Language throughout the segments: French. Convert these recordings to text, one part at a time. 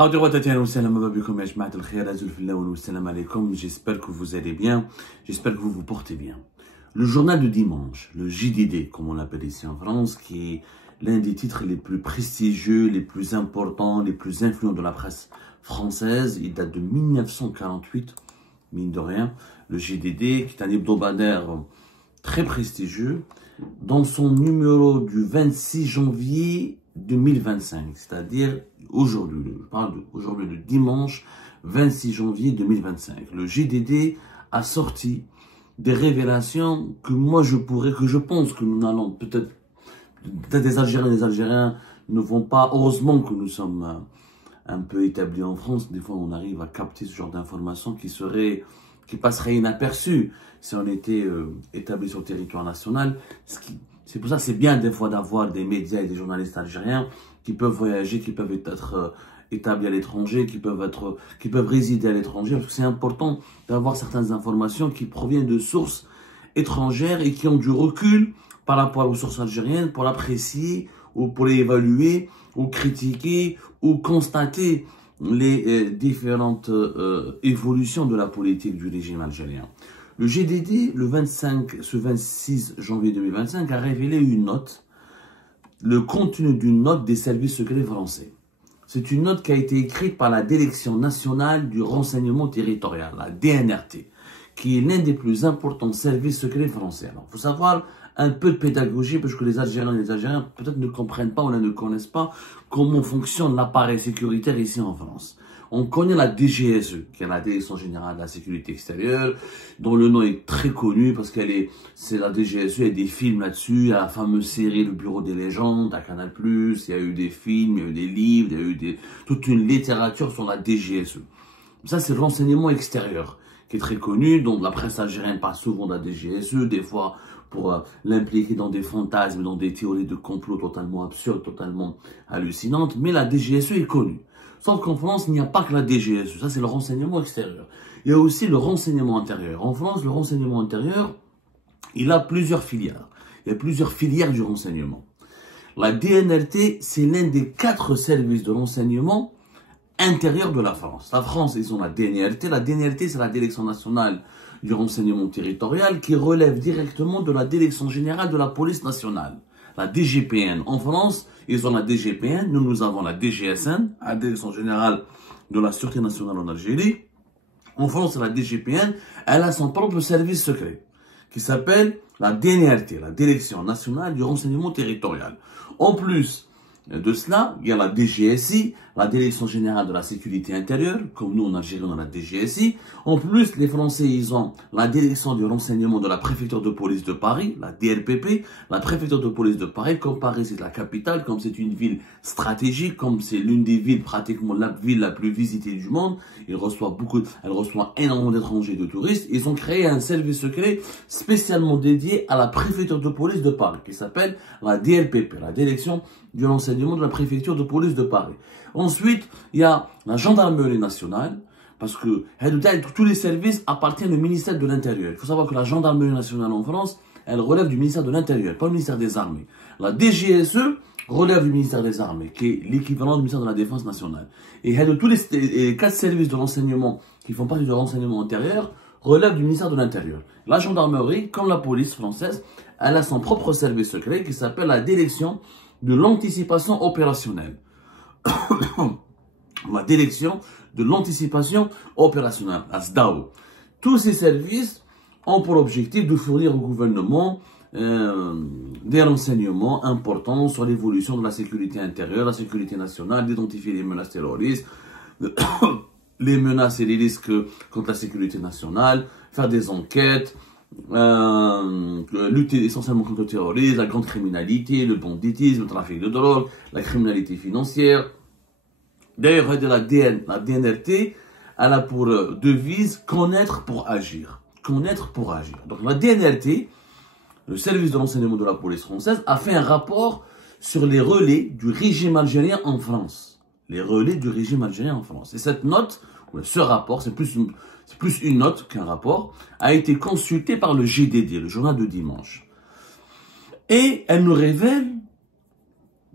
J'espère que vous allez bien, j'espère que vous vous portez bien. Le journal de dimanche, le JDD, comme on l'appelle ici en France, qui est l'un des titres les plus prestigieux, les plus importants, les plus influents de la presse française. Il date de 1948, mine de rien. Le JDD, qui est un hebdomadaire très prestigieux, dans son numéro du 26 janvier 2025, c'est-à-dire aujourd'hui, je parle aujourd'hui de dimanche 26 janvier 2025. Le JDD a sorti des révélations que moi je pense que nous allons peut-être des Algériens ne vont pas, heureusement que nous sommes un peu établis en France, des fois on arrive à capter ce genre d'informations qui passerait inaperçu si on était établi sur le territoire national. C'est pour ça que c'est bien des fois d'avoir des médias et des journalistes algériens qui peuvent voyager, qui peuvent être établis à l'étranger, qui peuvent résider à l'étranger, parce que c'est important d'avoir certaines informations qui proviennent de sources étrangères et qui ont du recul par rapport aux sources algériennes pour l'apprécier ou pour l'évaluer ou critiquer ou constater les différentes évolutions de la politique du régime algérien. Le GDD, ce 26 janvier 2025, a révélé une note, le contenu d'une note des services secrets français. C'est une note qui a été écrite par la Direction nationale du renseignement territorial, la DNRT, qui est l'un des plus importants services secrets français. Alors, il faut savoir un peu de pédagogie, parce que les Algériens peut-être ne comprennent pas ou ne connaissent pas comment fonctionne l'appareil sécuritaire ici en France. On connaît la DGSE, qui est la Direction Générale de la Sécurité Extérieure, dont le nom est très connu parce c'est la DGSE, il y a des films là-dessus, il y a la fameuse série Le Bureau des légendes à Canal+, il y a eu des films, il y a eu des livres, il y a eu toute une littérature sur la DGSE. Ça, c'est le renseignement extérieur, qui est très connu, donc la presse algérienne parle souvent de la DGSE, des fois pour l'impliquer dans des fantasmes, dans des théories de complot totalement absurdes, totalement hallucinantes, mais la DGSE est connue. Sauf qu'en France, il n'y a pas que la DGSE, ça c'est le renseignement extérieur. Il y a aussi le renseignement intérieur. En France, le renseignement intérieur, il a plusieurs filières. Il y a plusieurs filières du renseignement. La DNRT, c'est l'un des 4 services de renseignement intérieur de la France. La France, ils ont la DNRT. La DNRT, c'est la Direction nationale du renseignement territorial qui relève directement de la Direction générale de la police nationale, la DGPN. En France, ils ont la DGPN, nous avons la DGSN, la Direction générale de la sûreté nationale en Algérie. En France, la DGPN, elle a son propre service secret qui s'appelle la DNRT, la Direction nationale du renseignement territorial. En plus de cela, il y a la DGSI, la Direction générale de la sécurité intérieure, comme nous en Algérie on a la DGSI. En plus, les Français, ils ont la Direction du renseignement de la préfecture de police de Paris, la DRPP, la préfecture de police de Paris. Comme Paris c'est la capitale, comme c'est une ville stratégique, comme c'est l'une des villes, pratiquement la ville la plus visitée du monde, elle reçoit énormément d'étrangers et de touristes. Ils ont créé un service secret spécialement dédié à la préfecture de police de Paris, qui s'appelle la DRPP, la Direction du renseignement de la préfecture de police de Paris. Ensuite, il y a la gendarmerie nationale, parce que tous les services appartiennent au ministère de l'Intérieur. Il faut savoir que la gendarmerie nationale en France, elle relève du ministère de l'Intérieur, pas le ministère des Armées. La DGSE relève du ministère des Armées, qui est l'équivalent du ministère de la Défense nationale. Et tous les 4 services de renseignement qui font partie du renseignement intérieur relèvent du ministère de l'Intérieur. La gendarmerie, comme la police française, elle a son propre service secret qui s'appelle la Direction de l'anticipation opérationnelle. La Direction de l'anticipation opérationnelle, la SDAO. Tous ces services ont pour objectif de fournir au gouvernement des renseignements importants sur l'évolution de la sécurité intérieure, la sécurité nationale, d'identifier les menaces terroristes, les menaces et les risques contre la sécurité nationale, faire des enquêtes, lutter essentiellement contre le terrorisme, la grande criminalité, le banditisme, le trafic de drogue, la criminalité financière. D'ailleurs, la DNRT, elle a pour devise connaître pour agir. Connaître pour agir. Donc la DNRT, le service de renseignement de la police française, a fait un rapport sur les relais du régime algérien en France. Les relais du régime algérien en France. Et cette note, ce rapport, c'est plus une note qu'un rapport, a été consulté par le GDD, le journal de dimanche. Et elle nous révèle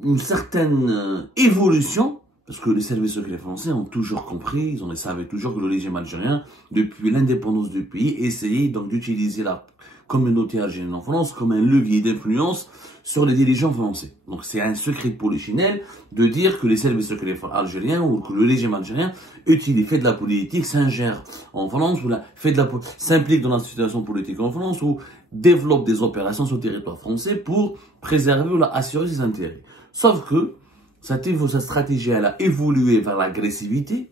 une certaine évolution Parce que les services secrets français ont toujours compris, ils savaient toujours que le régime algérien, depuis l'indépendance du pays, essayait donc d'utiliser la communauté algérienne en France comme un levier d'influence sur les dirigeants français. Donc c'est un secret de polichinelle de dire que les services secrets algériens ou que le régime algérien fait de la politique, s'ingère en France, ou s'implique dans la situation politique en France, ou développe des opérations sur le territoire français pour préserver ou assurer ses intérêts. Sauf que sa stratégie, elle a évolué vers l'agressivité,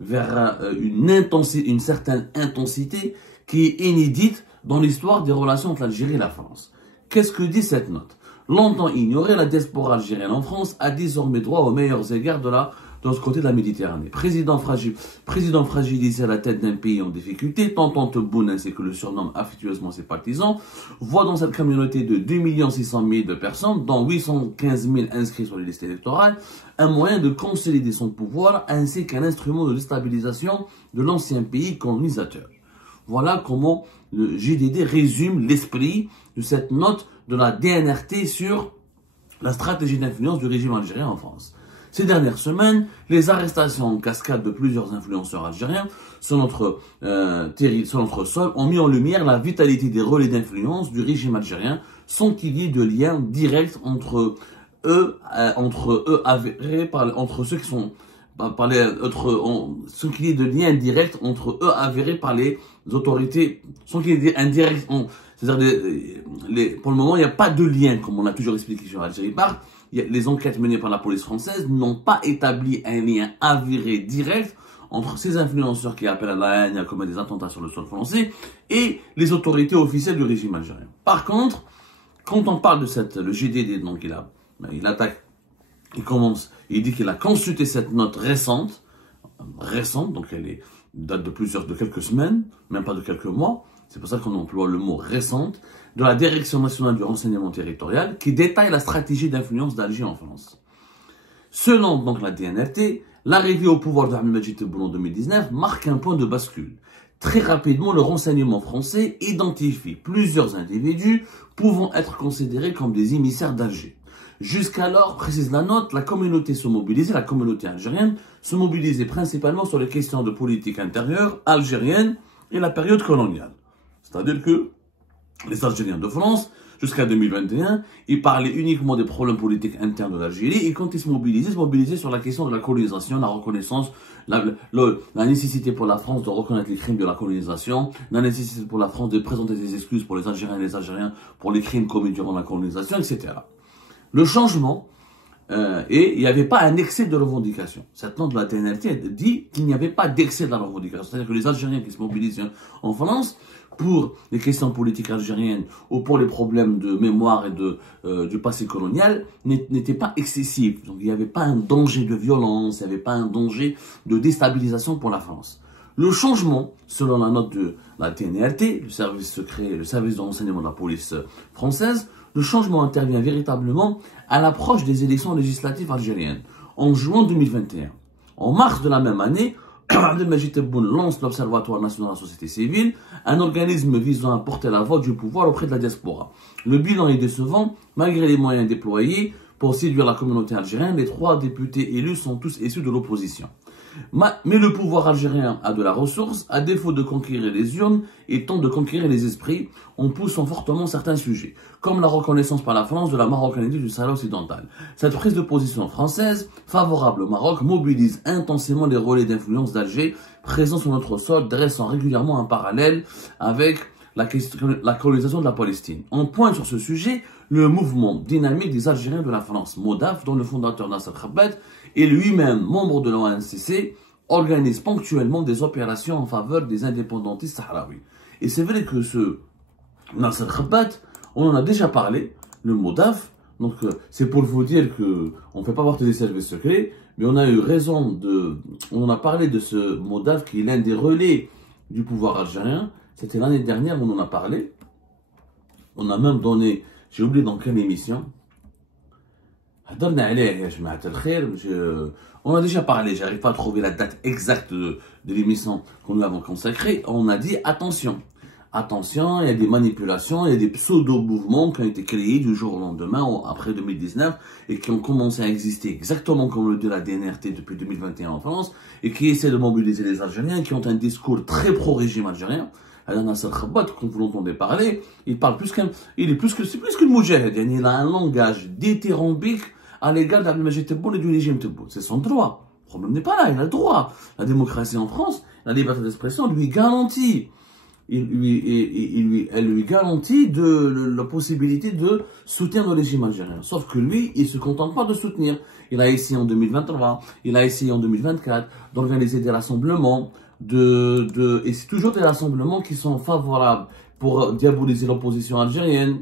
vers une certaine intensité qui est inédite dans l'histoire des relations entre l'Algérie et la France. Qu'est-ce que dit cette note? Longtemps ignorée, la diaspora algérienne en France a désormais droit aux meilleurs égards de ce côté de la Méditerranée. Président fragilisé à la tête d'un pays en difficulté, Tonton Tebboune, ainsi que le surnomme affectueusement ses partisans, voit dans cette communauté de 2 600 000 de personnes, dont 815 000 inscrits sur les listes électorales, un moyen de consolider son pouvoir ainsi qu'un instrument de déstabilisation de l'ancien pays colonisateur. Voilà comment le JDD résume l'esprit de cette note de la DNRT sur la stratégie d'influence du régime algérien en France. Ces dernières semaines, les arrestations en cascade de plusieurs influenceurs algériens sur notre sol ont mis en lumière la vitalité des relais d'influence du régime algérien sans qu'il y ait de lien direct entre ceux qui sont sans qu'il y ait de lien direct entre eux avérés par les autorités, sans qu'il y ait indirect, c'est-à-dire pour le moment il n'y a pas de lien, comme on a toujours expliqué sur Algérie Par. Les enquêtes menées par la police française n'ont pas établi un lien avéré direct entre ces influenceurs qui appellent à la haine et à commettre des attentats sur le sol français et les autorités officielles du régime algérien. Par contre, quand on parle de le GDD, donc il attaque, il dit qu'il a consulté cette note récente, donc elle date de quelques semaines, même pas de quelques mois, c'est pour ça qu'on emploie le mot récente, de la Direction nationale du renseignement territorial, qui détaille la stratégie d'influence d'Alger en France. Selon donc la DNRT, l'arrivée au pouvoir d'Ahmed Tebboune en 2019 marque un point de bascule. Très rapidement, le renseignement français identifie plusieurs individus pouvant être considérés comme des émissaires d'Alger. Jusqu'alors, précise la note, la communauté algérienne se mobilisait principalement sur les questions de politique intérieure algérienne et la période coloniale. C'est-à-dire que les Algériens de France, jusqu'à 2021, ils parlaient uniquement des problèmes politiques internes de l'Algérie et quand ils se mobilisaient sur la question de la colonisation, la reconnaissance, la nécessité pour la France de reconnaître les crimes de la colonisation, la nécessité pour la France de présenter des excuses pour les Algériens et les Algériens pour les crimes commis durant la colonisation, etc. Le changement, et il n'y avait pas un excès de revendication. Cette note de la TNRT dit qu'il n'y avait pas d'excès de la revendication. C'est-à-dire que les Algériens qui se mobilisent en France pour les questions politiques algériennes ou pour les problèmes de mémoire et du passé colonial n'étaient pas excessifs. Donc il n'y avait pas un danger de violence, il n'y avait pas un danger de déstabilisation pour la France. Le changement, selon la note de la TNRT, le service secret, le service de renseignement de la police française, le changement intervient véritablement à l'approche des élections législatives algériennes, en juin 2021. En mars de la même année, Abdelmajid Tebboune lance l'Observatoire national de la société civile, un organisme visant à porter la voix du pouvoir auprès de la diaspora. Le bilan est décevant, malgré les moyens déployés pour séduire la communauté algérienne, les 3 députés élus sont tous issus de l'opposition. Mais le pouvoir algérien a de la ressource, à défaut de conquérir les urnes et tente de conquérir les esprits en poussant fortement certains sujets, comme la reconnaissance par la France de la marocanité du Sahara occidental. Cette prise de position française, favorable au Maroc, mobilise intensément les relais d'influence d'Alger présents sur notre sol, dressant régulièrement un parallèle avec la colonisation de la Palestine. On pointe sur ce sujet le mouvement dynamique des Algériens de la France, MODAF, dont le fondateur Nasser Khabat et lui-même, membre de l'ONCC, organise ponctuellement des opérations en faveur des indépendantistes sahraouis. Et c'est vrai que ce Nasser Khabat, on en a déjà parlé, le MODAF, donc c'est pour vous dire que on ne fait pas partie des services secrets, mais on a eu raison on a parlé de ce MODAF qui est l'un des relais du pouvoir algérien. C'était l'année dernière, on en a parlé. On a même donné, j'ai oublié dans quelle émission. On a déjà parlé, j'arrive pas à trouver la date exacte de l'émission qu'on lui avons consacrée. On a dit attention, attention, il y a des manipulations, il y a des pseudo-mouvements qui ont été créés du jour au lendemain, après 2019, et qui ont commencé à exister exactement comme le dit la DNRT depuis 2021 en France, et qui essaient de mobiliser les Algériens, qui ont un discours très pro-régime algérien. Nasser Khabat, quand vous l'entendez parler, c'est plus qu'une moujahid, il a un langage dithyrambique à l'égard d'Abdelmajid Tebboune et du régime Tebboune. C'est son droit. Le problème n'est pas là, il a le droit. La démocratie en France, la liberté d'expression lui garantit. Elle lui garantit la possibilité de soutenir le régime algérien. Sauf que lui, il ne se contente pas de soutenir. Il a essayé en 2023, il a essayé en 2024 d'organiser des rassemblements, et c'est toujours des rassemblements qui sont favorables pour diaboliser l'opposition algérienne,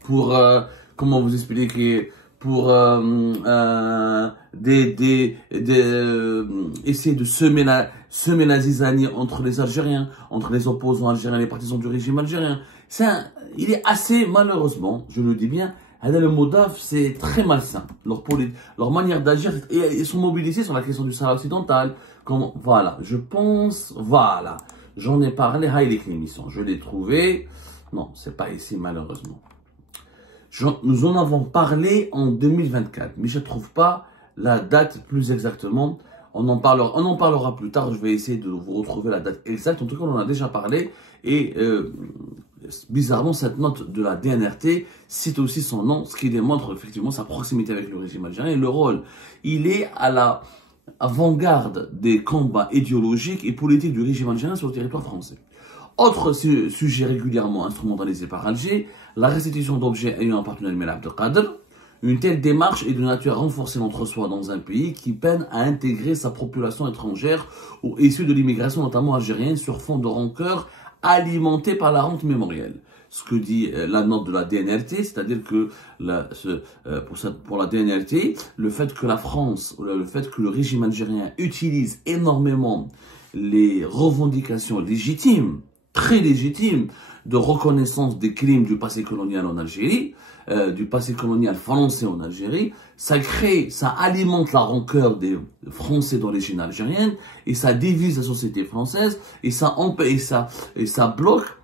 pour, comment vous expliquer, pour essayer de semer la zizanie entre les Algériens, entre les opposants algériens, les partisans du régime algérien. Il est assez, malheureusement, je le dis bien, le Modaf, c'est très malsain. Leur manière d'agir, ils sont mobilisés sur la question du Sahara occidental. Voilà, je pense, voilà. J'en ai parlé, l'émission. Je l'ai trouvé. Non, c'est pas ici, malheureusement. Nous en avons parlé en 2024, mais je ne trouve pas la date plus exactement. On en parlera plus tard. Je vais essayer de vous retrouver la date exacte. En tout cas, on en a déjà parlé. Et bizarrement, cette note de la DNRT cite aussi son nom, ce qui démontre effectivement sa proximité avec le régime algérien et le rôle. Il est à la avant-garde des combats idéologiques et politiques du régime algérien sur le territoire français. Autre sujet régulièrement instrumentalisé par Alger, la restitution d'objets ayant appartenu à Mel Abdelkader. Une telle démarche est de nature à renforcer l'entre-soi dans un pays qui peine à intégrer sa population étrangère ou issue de l'immigration, notamment algérienne, sur fond de rancœur alimentée par la rente mémorielle. Ce que dit la note de la DNRT, c'est-à-dire que pour la DNRT, le fait que la France, le fait que le régime algérien utilise énormément les revendications légitimes, très légitimes, de reconnaissance des crimes du passé colonial en Algérie, du passé colonial français en Algérie, ça alimente la rancœur des Français d'origine algérienne, et ça divise la société française, et ça bloque,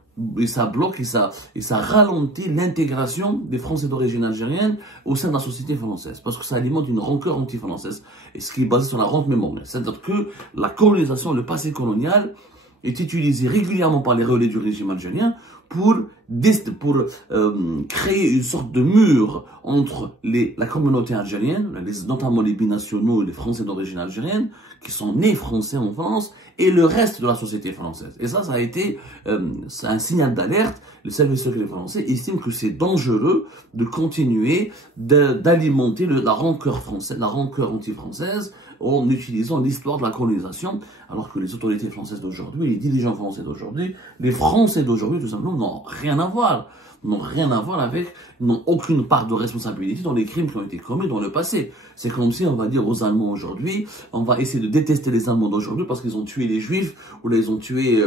et ça ralentit l'intégration des Français d'origine algérienne au sein de la société française, parce que ça alimente une rancœur anti-française, et ce qui est basé sur la rente mémorielle. C'est-à-dire que la colonisation, le passé colonial, est utilisé régulièrement par les relais du régime algérien pour créer une sorte de mur entre la communauté algérienne, notamment les binationaux et les Français d'origine algérienne, qui sont nés français en France, et le reste de la société française. Et ça a été un signal d'alerte. Le service secret français estime que c'est dangereux de continuer d'alimenter la rancœur française, la rancœur anti-française, en utilisant l'histoire de la colonisation, alors que les autorités françaises d'aujourd'hui, les dirigeants français d'aujourd'hui, les Français d'aujourd'hui, tout simplement, n'ont rien à voir. N'ont aucune part de responsabilité dans les crimes qui ont été commis dans le passé. C'est comme si on va dire aux Allemands aujourd'hui, on va essayer de détester les Allemands d'aujourd'hui parce qu'ils ont tué les Juifs, ou ils ont tué,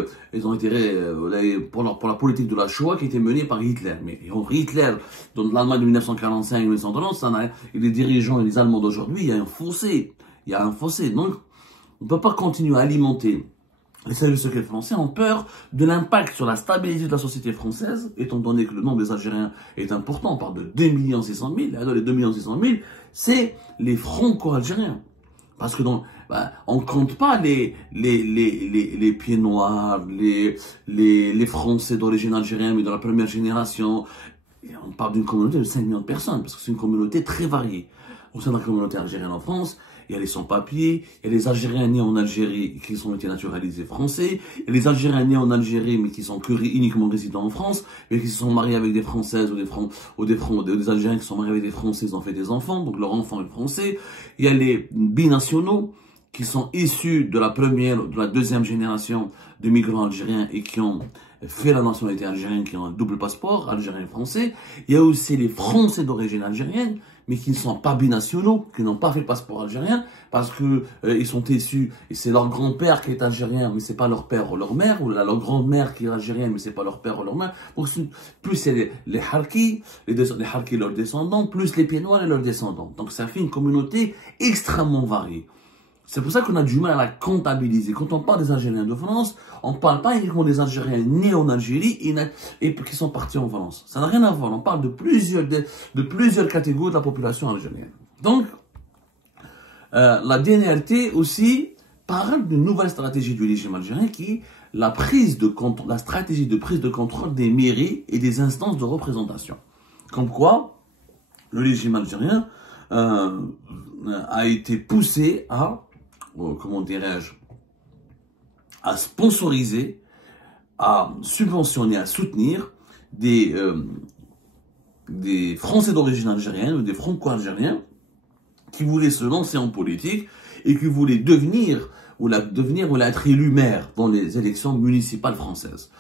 pour la politique de la Shoah qui était menée par Hitler. Mais Hitler, dans l'Allemagne de 1945-1930, et les dirigeants et les Allemands d'aujourd'hui, il y a un fossé. Donc, on ne peut pas continuer à alimenter les services secrets français ont peur de l'impact sur la stabilité de la société française, étant donné que le nombre des Algériens est important, on parle de 2 600 000, alors les 2 600 000, c'est les franco-algériens. Parce que on ne compte pas les pieds noirs, les Français d'origine algérienne, mais de la première génération. On parle d'une communauté de 5 millions de personnes, parce que c'est une communauté très variée. Au sein de la communauté algérienne en France, il y a les sans-papiers, il y a les Algériens nés en Algérie qui ont été naturalisés français, il y a les Algériens nés en Algérie mais qui sont uniquement résidents en France, mais qui se sont mariés avec des Françaises ou des Algériens qui sont mariés avec des Français, ils ont fait des enfants, donc leur enfant est français. Il y a les binationaux qui sont issus de la première, de la deuxième génération de migrants algériens et qui ont fait la nationalité algérienne, qui ont un double passeport, algérien et français. Il y a aussi les Français d'origine algérienne, mais qui ne sont pas binationaux, qui n'ont pas fait le passeport algérien, parce que ils sont issus, et c'est leur grand-père qui est algérien, mais c'est pas leur père ou leur mère, ou leur grand-mère qui est algérienne, mais c'est pas leur père ou leur mère. Donc, plus c'est les Harkis, les Harkis et leurs descendants, plus les Pieds Noirs et leurs descendants. Donc ça fait une communauté extrêmement variée. C'est pour ça qu'on a du mal à la comptabiliser. Quand on parle des Algériens de France, on ne parle pas uniquement des Algériens nés en Algérie et qui sont partis en France. Ça n'a rien à voir. On parle de plusieurs catégories de la population algérienne. Donc, la DNRT aussi parle d'une nouvelle stratégie du régime algérien qui est la stratégie de prise de contrôle des mairies et des instances de représentation. Comme quoi, le régime algérien a été poussé à, comment dirais-je, à sponsoriser, à subventionner, à soutenir des Français d'origine algérienne ou des franco-algériens qui voulaient se lancer en politique et qui voulaient devenir ou être élus maire dans les élections municipales françaises.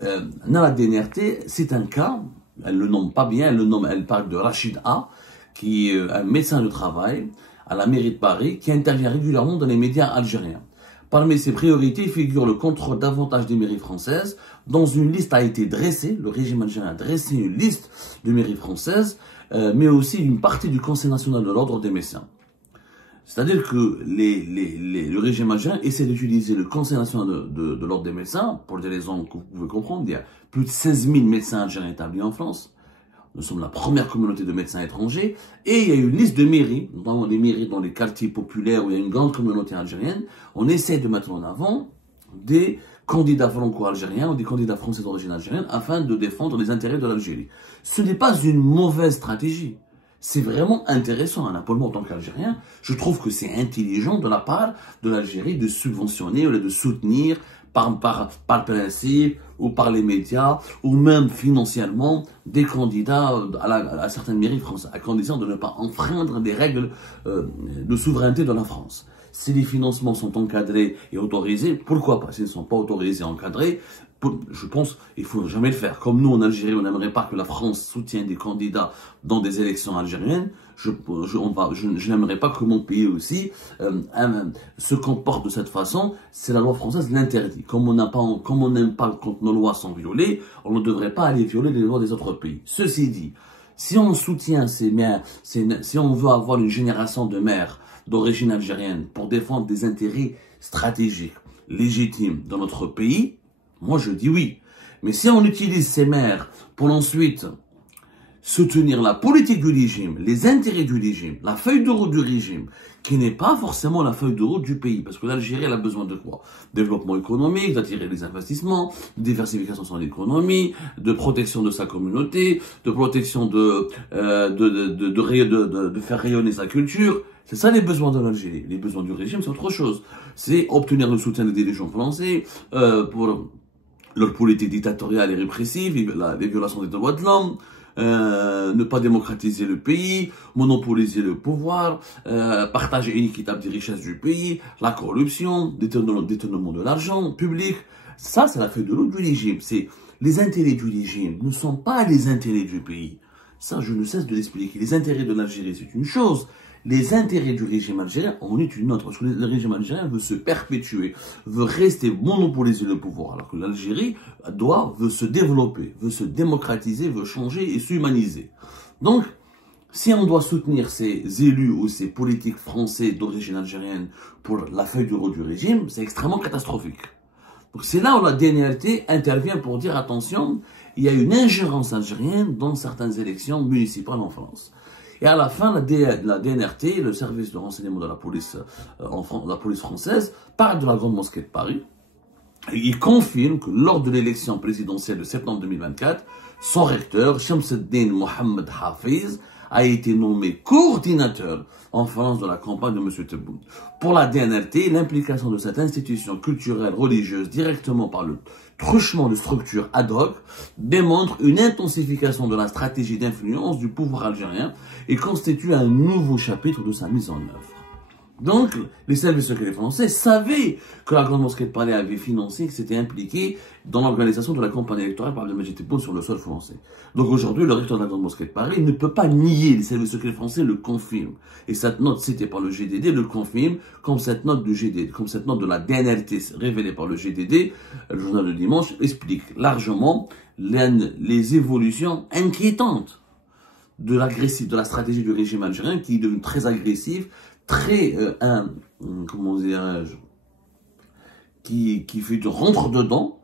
Dans la DNRT, c'est un cas, elle le nomme pas bien, elle parle de Rachid A, qui est un médecin de travail à la mairie de Paris, qui intervient régulièrement dans les médias algériens. Parmi ses priorités figure le contrôle davantage des mairies françaises. Dans une liste a été dressée, le régime algérien a dressé une liste de mairies françaises, mais aussi une partie du Conseil national de l'ordre des médecins. C'est-à-dire que le régime algérien essaie d'utiliser le Conseil national de l'ordre des médecins, pour des raisons que vous pouvez comprendre. Il y a plus de 16 000 médecins algériens établis en France. Nous sommes la première communauté de médecins étrangers. Et il y a une liste de mairies, notamment les mairies dans les quartiers populaires où il y a une grande communauté algérienne. On essaie de mettre en avant des candidats franco-algériens ou des candidats français d'origine algérienne afin de défendre les intérêts de l'Algérie. Ce n'est pas une mauvaise stratégie. C'est vraiment intéressant. Pour moi, en tant qu'Algérien, je trouve que c'est intelligent de la part de l'Algérie de subventionner ou de soutenir par principe ou par les médias ou même financièrement des candidats à certaines mairies françaises, à condition de ne pas enfreindre des règles de souveraineté de la France. Si les financements sont encadrés et autorisés, pourquoi pas? S'ils ne sont pas autorisés et encadrés, je pense qu'il ne faut jamais le faire. Comme nous, en Algérie, on n'aimerait pas que la France soutienne des candidats dans des élections algériennes. Je n'aimerais pas que mon pays aussi se comporte de cette façon. C'est la loi française l'interdit. Comme on n'aime pas quand nos lois sont violées, on ne devrait pas aller violer les lois des autres pays. Ceci dit, si on soutient ces maires, si on veut avoir une génération de maires d'origine algérienne pour défendre des intérêts stratégiques, légitimes dans notre pays, moi je dis oui. Mais si on utilise ces maires pour ensuite soutenir la politique du régime, les intérêts du régime, la feuille de route du régime, qui n'est pas forcément la feuille de route du pays. Parce que l'Algérie, elle a besoin de quoi? Développement économique, d'attirer les investissements, de diversification de son économie, de protection de sa communauté, de protection de faire rayonner sa culture. C'est ça les besoins de l'Algérie. Les besoins du régime, c'est autre chose. C'est obtenir le soutien des dirigeants français pour leur politique dictatoriale et répressive, les violations des droits de l'homme, ne pas démocratiser le pays, monopoliser le pouvoir, partager inéquitable des richesses du pays, la corruption, détournement de l'argent public. Ça, c'est la feuille de route du régime. C'est les intérêts du régime ne sont pas les intérêts du pays. Ça, je ne cesse de l'expliquer. Les intérêts de l'Algérie, c'est une chose. Les intérêts du régime algérien en est une autre. Parce que le régime algérien veut se perpétuer, veut rester monopoliser le pouvoir. Alors que l'Algérie veut se développer, veut se démocratiser, veut changer et s'humaniser. Donc, si on doit soutenir ces élus ou ces politiques français d'origine algérienne pour la feuille de route du régime, c'est extrêmement catastrophique. Donc c'est là où la DNRT intervient pour dire attention, il y a une ingérence algérienne dans certaines élections municipales en France. Et à la fin, la DNRT, le service de renseignement de la police, la police française, parle de la Grande Mosquée de Paris. Et il confirme que lors de l'élection présidentielle de septembre 2024, son recteur, Shamseddin Mohamed Hafiz, a été nommé coordinateur en France de la campagne de M. Tebboune. Pour la DNRT, l'implication de cette institution culturelle religieuse directement par le truchement de structures ad hoc démontre une intensification de la stratégie d'influence du pouvoir algérien et constitue un nouveau chapitre de sa mise en œuvre. Donc, les services secrets français savaient que la Grande Mosquée de Paris avait financé, que c'était impliqué dans l'organisation de la campagne électorale par Abdelmadjid Tebboune sur le sol français. Donc aujourd'hui, le recteur de la Grande Mosquée de Paris ne peut pas nier, les services secrets français le confirment. Et cette note citée par le GDD le confirme, comme cette note du GDD, comme cette note de la DNRT révélée par le GDD, le journal de dimanche, explique largement les évolutions inquiétantes de la stratégie du régime algérien qui est devenue très agressive, très, comment dirais-je, qui fait du rentre-dedans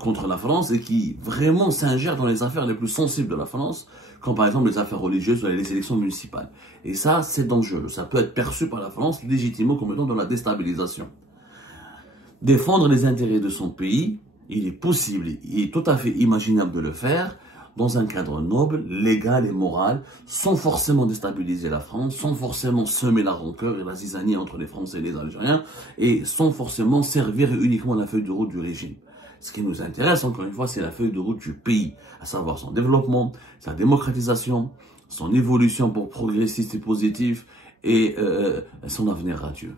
contre la France et qui vraiment s'ingère dans les affaires les plus sensibles de la France, comme par exemple les affaires religieuses ou les élections municipales. Et ça, c'est dangereux. Ça peut être perçu par la France légitimement comme étant de la déstabilisation. Défendre les intérêts de son pays, il est possible, il est tout à fait imaginable de le faire dans un cadre noble, légal et moral, sans forcément déstabiliser la France, sans forcément semer la rancœur et la zizanie entre les Français et les Algériens, et sans forcément servir uniquement la feuille de route du régime. Ce qui nous intéresse, encore une fois, c'est la feuille de route du pays, à savoir son développement, sa démocratisation, son évolution pour progressiste et positif, et son avenir radieux.